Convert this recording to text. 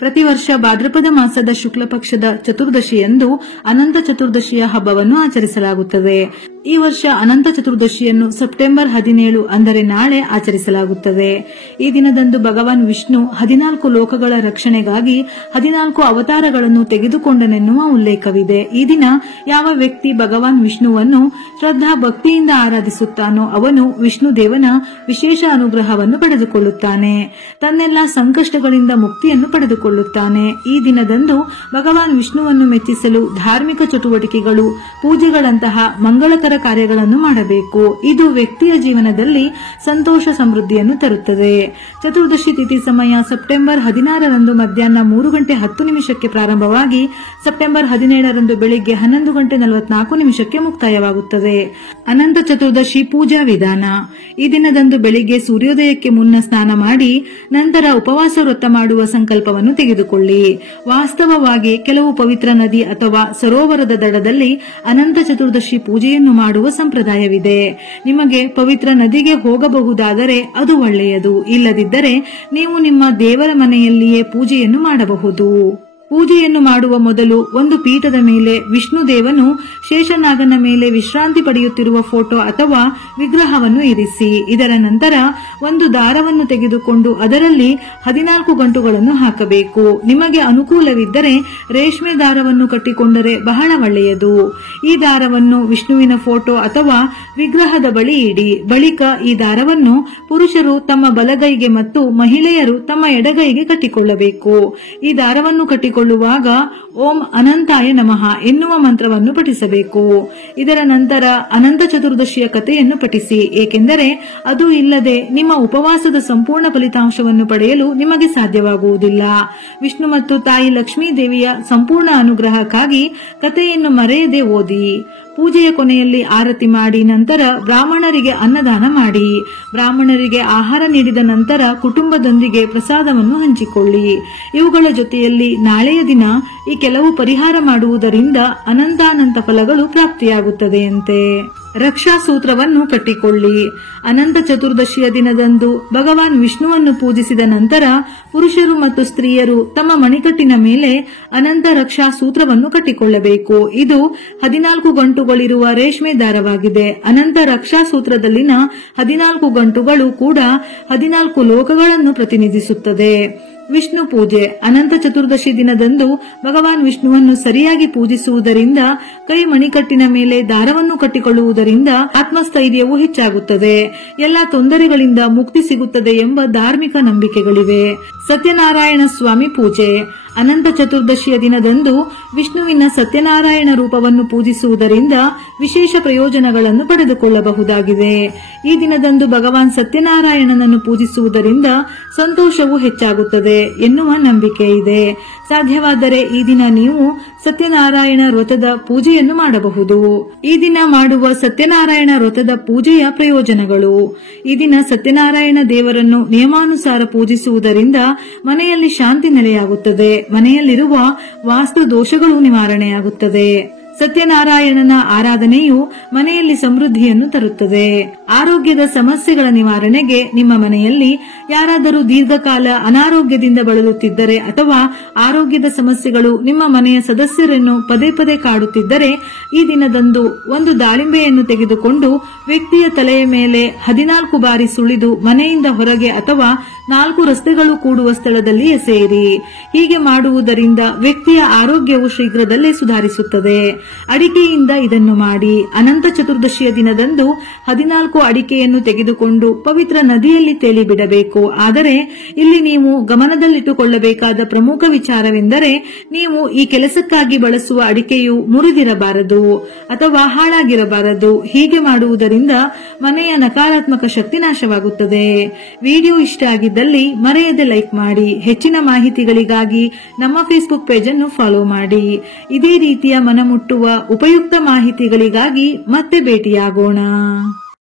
ಪ್ರತಿ ವರ್ಷ ಭಾದ್ರಪದ ಮಾಸದ ಶುಕ್ಲ ಪಕ್ಷದ ಚತುರ್ದಶಿಯಂದು ಅನಂತ ಚತುರ್ದಶಿಯ ಹಬ್ಬವನ್ನು ಆಚರಿಸಲಾಗುತ್ತದೆ. ಈ ವರ್ಷ ಅನಂತ ಚತುರ್ದಶಿಯನ್ನು ಸೆಪ್ಟೆಂಬರ್ 17 ಅಂದರೆ ನಾಳೆ ಆಚರಿಸಲಾಗುತ್ತದೆ. ಈ ದಿನದಂದು ಭಗವಾನ್ ವಿಷ್ಣು 14 ಲೋಕಗಳ ರಕ್ಷಣೆಗಾಗಿ 14 ಅವತಾರಗಳನ್ನು ತೆಗೆದುಕೊಂಡನೆನ್ನುವ ಉಲ್ಲೇಖವಿದೆ. ಈ ದಿನ ಯಾವ ವ್ಯಕ್ತಿ ಭಗವಾನ್ ವಿಷ್ಣುವನ್ನು ಶ್ರದ್ಧಾ ಭಕ್ತಿಯಿಂದ ಆರಾಧಿಸುತ್ತಾನೋ ಅವನು ವಿಷ್ಣು ದೇವನ ವಿಶೇಷ ಅನುಗ್ರಹವನ್ನು ಪಡೆದುಕೊಳ್ಳುತ್ತಾನೆ, ತನ್ನೆಲ್ಲ ಸಂಕಷ್ಟಗಳಿಂದ ಮುಕ್ತಿಯನ್ನು ಪಡೆದುಕೊಳ್ಳುತ್ತಾನೆ. ಈ ದಿನದಂದು ಭಗವಾನ್ ವಿಷ್ಣುವನ್ನು ಮೆಚ್ಚಿಸಲು ಧಾರ್ಮಿಕ ಚಟುವಟಿಕೆಗಳು, ಪೂಜೆಗಳಂತಹ ಮಂಗಳಕರ ಕಾರ್ಯಗಳನ್ನು ಮಾಡಬೇಕು. ಇದು ವ್ಯಕ್ತಿಯ ಜೀವನದಲ್ಲಿ ಸಂತೋಷ ಸಮೃದ್ಧಿಯನ್ನು ತರುತ್ತದೆ. ಚತುರ್ದಶಿ ತಿಥಿ ಸಮಯ ಸೆಪ್ಟೆಂಬರ್ 16ರಂದು ಮಧ್ಯಾಹ್ನ 3:10 ಪ್ರಾರಂಭವಾಗಿ ಸೆಪ್ಟೆಂಬರ್ 17ರಂದು ಬೆಳಿಗ್ಗೆ 11:44 ಮುಕ್ತಾಯವಾಗುತ್ತದೆ. ಅನಂತ ಚತುರ್ದಶಿ ಪೂಜಾ ವಿಧಾನ. ಈ ದಿನದಂದು ಬೆಳಿಗ್ಗೆ ಸೂರ್ಯೋದಯಕ್ಕೆ ಮುನ್ನ ಸ್ನಾನ ಮಾಡಿ ನಂತರ ಉಪವಾಸ ವ್ರತ ಮಾಡುವ ಸಂಕಲ್ಪವನ್ನು ತೆಗೆದುಕೊಳ್ಳಿ. ವಾಸ್ತವವಾಗಿ ಕೆಲವು ಪವಿತ್ರ ನದಿ ಅಥವಾ ಸರೋವರದ ದಡದಲ್ಲಿ ಅನಂತ ಚತುರ್ದಶಿ ಪೂಜೆಯನ್ನು ಮಾಡುವ ಸಂಪ್ರದಾಯವಿದೆ. ನಿಮಗೆ ಪವಿತ್ರ ನದಿಗೆ ಹೋಗಬಹುದಾದರೆ ಅದು ಒಳ್ಳೆಯದು, ಇಲ್ಲದಿದ್ದರೆ ನೀವು ನಿಮ್ಮ ದೇವರ ಮನೆಯಲ್ಲಿಯೇ ಪೂಜೆಯನ್ನು ಮಾಡಬಹುದು. ಪೂಜೆಯನ್ನು ಮಾಡುವ ಮೊದಲು ಒಂದು ಪೀಠದ ಮೇಲೆ ವಿಷ್ಣು ದೇವನು ಶೇಷನಾಗನ ಮೇಲೆ ವಿಶ್ರಾಂತಿ ಪಡೆಯುತ್ತಿರುವ ಫೋಟೋ ಅಥವಾ ವಿಗ್ರಹವನ್ನು ಇರಿಸಿ. ಇದರ ನಂತರ ಒಂದು ದಾರವನ್ನು ತೆಗೆದುಕೊಂಡು ಅದರಲ್ಲಿ 14 ಗಂಟುಗಳನ್ನು ಹಾಕಬೇಕು. ನಿಮಗೆ ಅನುಕೂಲವಿದ್ದರೆ ರೇಷ್ಮೆ ದಾರವನ್ನು ಕಟ್ಟಿಕೊಂಡರೆ ಬಹಳ ಒಳ್ಳೆಯದು. ಈ ದಾರವನ್ನು ವಿಷ್ಣುವಿನ ಫೋಟೋ ಅಥವಾ ವಿಗ್ರಹದ ಬಳಿ ಇಡಿ. ಬಳಿಕ ಈ ದಾರವನ್ನು ಪುರುಷರು ತಮ್ಮ ಬಲಗೈಗೆ ಮತ್ತು ಮಹಿಳೆಯರು ತಮ್ಮ ಎಡಗೈಗೆ ಕಟ್ಟಿಕೊಳ್ಳಬೇಕು. ಈ ದಾರವನ್ನು ಕಟ್ಟಿಕೊಳ್ಳುವಾಗ ಓಂ ಅನಂತಾಯ ನಮಃ ಎನ್ನುವ ಮಂತ್ರವನ್ನು ಪಠಿಸಬೇಕು. ಇದರ ನಂತರ ಅನಂತ ಚತುರ್ದಶಿಯ ಕಥೆಯನ್ನು ಪಠಿಸಿ, ಏಕೆಂದರೆ ಅದು ಇಲ್ಲದೆ ನಿಮ್ಮ ಉಪವಾಸದ ಸಂಪೂರ್ಣ ಫಲಿತಾಂಶವನ್ನು ಪಡೆಯಲು ನಿಮಗೆ ಸಾಧ್ಯವಾಗುವುದಿಲ್ಲ. ವಿಷ್ಣು ಮತ್ತು ತಾಯಿ ಲಕ್ಷ್ಮೀ ದೇವಿಯ ಸಂಪೂರ್ಣ ಅನುಗ್ರಹಕ್ಕಾಗಿ ಕಥೆಯನ್ನು ಮರೆಯದೆ ಓದಿ. ಪೂಜೆಯ ಕೊನೆಯಲ್ಲಿ ಆರತಿ ಮಾಡಿ ನಂತರ ಬ್ರಾಹ್ಮಣರಿಗೆ ಅನ್ನದಾನ ಮಾಡಿ. ಬ್ರಾಹ್ಮಣರಿಗೆ ಆಹಾರ ನೀಡಿದ ನಂತರ ಕುಟುಂಬದೊಂದಿಗೆ ಪ್ರಸಾದವನ್ನು ಹಂಚಿಕೊಳ್ಳಿ. ಇವುಗಳ ಜೊತೆಯಲ್ಲಿ ನಾಳೆಯ ದಿನ ಈ ಕೆಲವು ಪರಿಹಾರ ಮಾಡುವುದರಿಂದ ಅನಂತಾನಂತ ಫಲಗಳು ಪ್ರಾಪ್ತಿಯಾಗುತ್ತದೆಯಂತೆ. ರಕ್ಷಾ ಸೂತ್ರವನ್ನು ಕಟ್ಟಿಕೊಳ್ಳಿ. ಅನಂತ ಚತುರ್ದಶಿಯ ದಿನದಂದು ಭಗವಾನ್ ವಿಷ್ಣುವನ್ನು ಪೂಜಿಸಿದ ನಂತರ ಪುರುಷರು ಮತ್ತು ಸ್ತ್ರೀಯರು ತಮ್ಮ ಮಣಿಕಟ್ಟಿನ ಮೇಲೆ ಅನಂತ ರಕ್ಷಾ ಸೂತ್ರವನ್ನು ಕಟ್ಟಿಕೊಳ್ಳಬೇಕು. ಇದು 14 ಗಂಟುಗಳಿರುವ ರೇಷ್ಮೆ ದಾರವಾಗಿದೆ. ಅನಂತ ರಕ್ಷಾ ಸೂತ್ರದಲ್ಲಿನ 14 ಗಂಟುಗಳು ಕೂಡ 14 ಲೋಕಗಳನ್ನು ಪ್ರತಿನಿಧಿಸುತ್ತದೆ. ವಿಷ್ಣು ಪೂಜೆ. ಅನಂತ ಚತುರ್ದಶಿ ದಿನದಂದು ಭಗವಾನ್ ವಿಷ್ಣುವನ್ನು ಸರಿಯಾಗಿ ಪೂಜಿಸುವುದರಿಂದ, ಕೈ ಮಣಿಕಟ್ಟಿನ ಮೇಲೆ ದಾರವನ್ನು ಕಟ್ಟಿಕೊಳ್ಳುವುದರಿಂದ ಆತ್ಮಸ್ಥೈರ್ಯವು ಹೆಚ್ಚಾಗುತ್ತದೆ, ಎಲ್ಲಾ ತೊಂದರೆಗಳಿಂದ ಮುಕ್ತಿ ಸಿಗುತ್ತದೆ ಎಂಬ ಧಾರ್ಮಿಕ ನಂಬಿಕೆಗಳಿವೆ. ಸತ್ಯನಾರಾಯಣ ಸ್ವಾಮಿ ಪೂಜೆ. ಅನಂತ ಚತುರ್ದಶಿಯ ದಿನದಂದು ವಿಷ್ಣುವಿನ ಸತ್ಯನಾರಾಯಣ ರೂಪವನ್ನು ಪೂಜಿಸುವುದರಿಂದ ವಿಶೇಷ ಪ್ರಯೋಜನಗಳನ್ನು ಪಡೆದುಕೊಳ್ಳಬಹುದಾಗಿದೆ. ಈ ದಿನದಂದು ಭಗವಾನ್ ಸತ್ಯನಾರಾಯಣನನ್ನು ಪೂಜಿಸುವುದರಿಂದ ಸಂತೋಷವು ಹೆಚ್ಚಾಗುತ್ತದೆ ಎನ್ನುವ ನಂಬಿಕೆ ಇದೆ. ಸಾಧ್ಯವಾದರೆ ಈ ದಿನ ನೀವು ಸತ್ಯನಾರಾಯಣ ವ್ರತದ ಪೂಜೆಯನ್ನು ಮಾಡಬಹುದು. ಈ ದಿನ ಮಾಡುವ ಸತ್ಯನಾರಾಯಣ ವ್ರತದ ಪೂಜೆಯ ಪ್ರಯೋಜನಗಳು. ಈ ದಿನ ಸತ್ಯನಾರಾಯಣ ದೇವರನ್ನು ನಿಯಮಾನುಸಾರ ಪೂಜಿಸುವುದರಿಂದ ಮನೆಯಲ್ಲಿ ಶಾಂತಿ ನೆಲೆಯಾಗುತ್ತದೆ, ಮನೆಯಲ್ಲಿರುವ ವಾಸ್ತು ದೋಷಗಳು ನಿವಾರಣೆಯಾಗುತ್ತದೆ. ಸತ್ಯನಾರಾಯಣನ ಆರಾಧನೆಯು ಮನೆಯಲ್ಲಿ ಸಮೃದ್ಧಿಯನ್ನು ತರುತ್ತದೆ. ಆರೋಗ್ಯದ ಸಮಸ್ಯೆಗಳ ನಿವಾರಣೆಗೆ ನಿಮ್ಮ ಮನೆಯಲ್ಲಿ ಯಾರಾದರೂ ದೀರ್ಘಕಾಲ ಅನಾರೋಗ್ಯದಿಂದ ಬಳಲುತ್ತಿದ್ದರೆ ಅಥವಾ ಆರೋಗ್ಯದ ಸಮಸ್ಯೆಗಳು ನಿಮ್ಮ ಮನೆಯ ಸದಸ್ಯರನ್ನು ಪದೇ ಪದೇ ಕಾಡುತ್ತಿದ್ದರೆ ಈ ದಿನದಂದು ಒಂದು ದಾಳಿಂಬೆಯನ್ನು ತೆಗೆದುಕೊಂಡು ವ್ಯಕ್ತಿಯ ತಲೆಯ ಮೇಲೆ 14 ಬಾರಿ ಸುಳಿದು ಮನೆಯಿಂದ ಹೊರಗೆ ಅಥವಾ 4 ರಸ್ತೆಗಳು ಕೂಡುವ ಸ್ಥಳದಲ್ಲಿ ಎಸೆಯಿರಿ. ಹೀಗೆ ಮಾಡುವುದರಿಂದ ವ್ಯಕ್ತಿಯ ಆರೋಗ್ಯವು ಶೀಘ್ರದಲ್ಲೇ ಸುಧಾರಿಸುತ್ತದೆ. ಅಡಿಕೆಯಿಂದ ಇದನ್ನು ಮಾಡಿ. ಅನಂತ ಚತುರ್ದಶಿಯ ದಿನದಂದು 14 ಅಡಿಕೆಯನ್ನು ತೆಗೆದುಕೊಂಡು ಪವಿತ್ರ ನದಿಯಲ್ಲಿ ತೇಲಿ ಬಿಡಬೇಕು. ಆದರೆ ಇಲ್ಲಿ ನೀವು ಗಮನದಲ್ಲಿಟ್ಟುಕೊಳ್ಳಬೇಕಾದ ಪ್ರಮುಖ ವಿಚಾರವೆಂದರೆ ನೀವು ಈ ಕೆಲಸಕ್ಕಾಗಿ ಬಳಸುವ ಅಡಿಕೆಯು ಮುರಿದಿರಬಾರದು ಅಥವಾ ಹಾಳಾಗಿರಬಾರದು. ಹೀಗೆ ಮಾಡುವುದರಿಂದ ಮನೆಯ ನಕಾರಾತ್ಮಕ ಶಕ್ತಿ ನಾಶವಾಗುತ್ತದೆ. ವಿಡಿಯೋ ಇಷ್ಟ ಆಗಿದ್ದಲ್ಲಿ ಮರೆಯದೆ ಲೈಕ್ ಮಾಡಿ. ಹೆಚ್ಚಿನ ಮಾಹಿತಿಗಳಿಗಾಗಿ ನಮ್ಮ ಫೇಸ್ಬುಕ್ ಪೇಜ್ ಅನ್ನು ಫಾಲೋ ಮಾಡಿ. ಇದೇ ರೀತಿಯ ಮನಮುಟ್ಟುವ ಉಪಯುಕ್ತ ಮಾಹಿತಿಗಳಿಗಾಗಿ ಮತ್ತೆ ಭೇಟಿಯಾಗೋಣ.